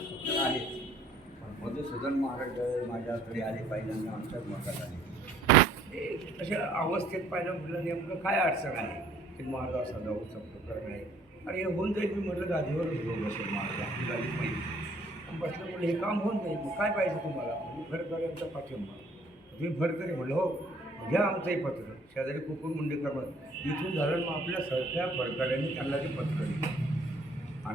सूचना आहेत. पण मधुसूदन महाराज माझ्याकडे आले पहिल्यांदा आमच्याच मतात आले. हे अशा अवस्थेत पाहिलं म्हटलं नेमकं काय अडचण आहे? की माझा असा जाऊ शकतो तर आहे आणि हे होऊन जाईल मी म्हटलं गादीवर घेऊन बसेल महाराज गादी पाहिजे बसलं म्हणलं हे काम होऊन जाईल मग काय पाहिजे तुम्हाला? मी फडकऱ्यांचा पाठिंबा. तुम्ही फडकरे म्हणलं हो घ्या आमचंही पत्र. शेजारी कुकुर मुंडेकर म्हणून इथून झालं मग आपल्या सगळ्या फडकऱ्यांनी त्यांना ते पत्र दिलं.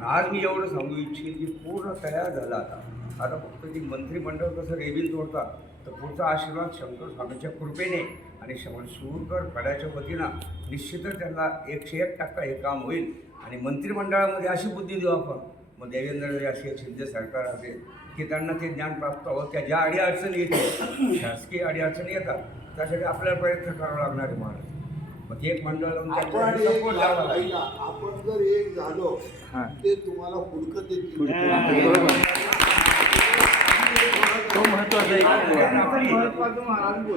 आणि आज मी एवढं सांगू इच्छित की पूर्ण तयार झाला आता. आता फक्त ती मंत्रिमंडळ कसं रेबीन तोडतात तर पुढचा आशीर्वाद शंकर स्वामींच्या कृपेने आणि शंकर सूरकर फड्याच्या वतीनं निश्चितच त्यांना एकशे एक टक्का हे काम होईल. आणि मंत्रिमंडळामध्ये अशी बुद्धी देऊ आपण. मग देवेंद्र असेल शिंदे सरकार असेल की त्यांना ते ज्ञान प्राप्त व्हावं त्या ज्या अडीअडचणी येतील शासकीय अडीअडचणी येतात त्यासाठी आपल्याला प्रयत्न करावा लागणार आहे महाराज मग एक मंडळ आपण एक. ऐका, आपण जर एक झालो ते तुम्हाला हुडकत येतील तो महत्त्वाचा एक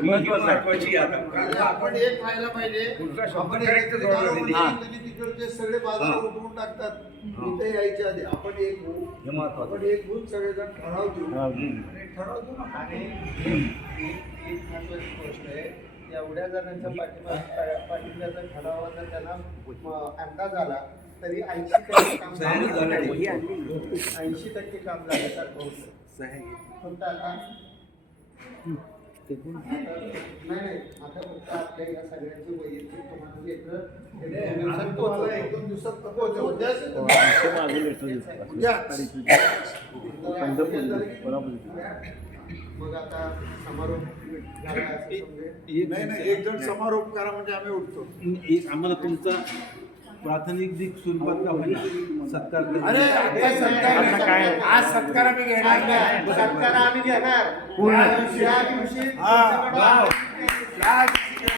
महत्वाची आहे. आता. कारण आपण आपण एक व्हायला पाहिजे. पुढचा शब्द आपण जोडला तिकडचे सगळे बाजार हा. उठवून टाकतात. इथे यायच्या आधी आपण एक होऊ. हे महत्वाचं. आपण एक होऊन सगळेजण ठराव देऊ. आणि ठराव देऊ ना. आणि एक एक एक महत्वाची गोष्ट आहे एवढ्या जणांच्या पाठिंबा पाठिंब्याचा ठरावाचा त्यांना म, अंदाज आला तरी ऐंशी टक्के काम. ऐंशी टक्के काम झाल्यासारखं होतं फक्त आता नाही नाही आता फक्त आपल्या या सगळ्यांचं वैयक्तिक तुम्हाला हे तुम्हाला एक दोन दिवसात उद्या. मग आता समारोप समजेल. नाही नाही एक जण समारोप करा म्हणजे आम्ही उठतो एक आम्हाला तुमचा प्राथमिक दिक स्वरूपात का होईना सत्कार करा. अरे आता सत्कार आज सत्कार आम्ही घेणार नाही सत्कार आम्ही घेणार पूर्ण. दिवशी- त्या दिवशी हा. या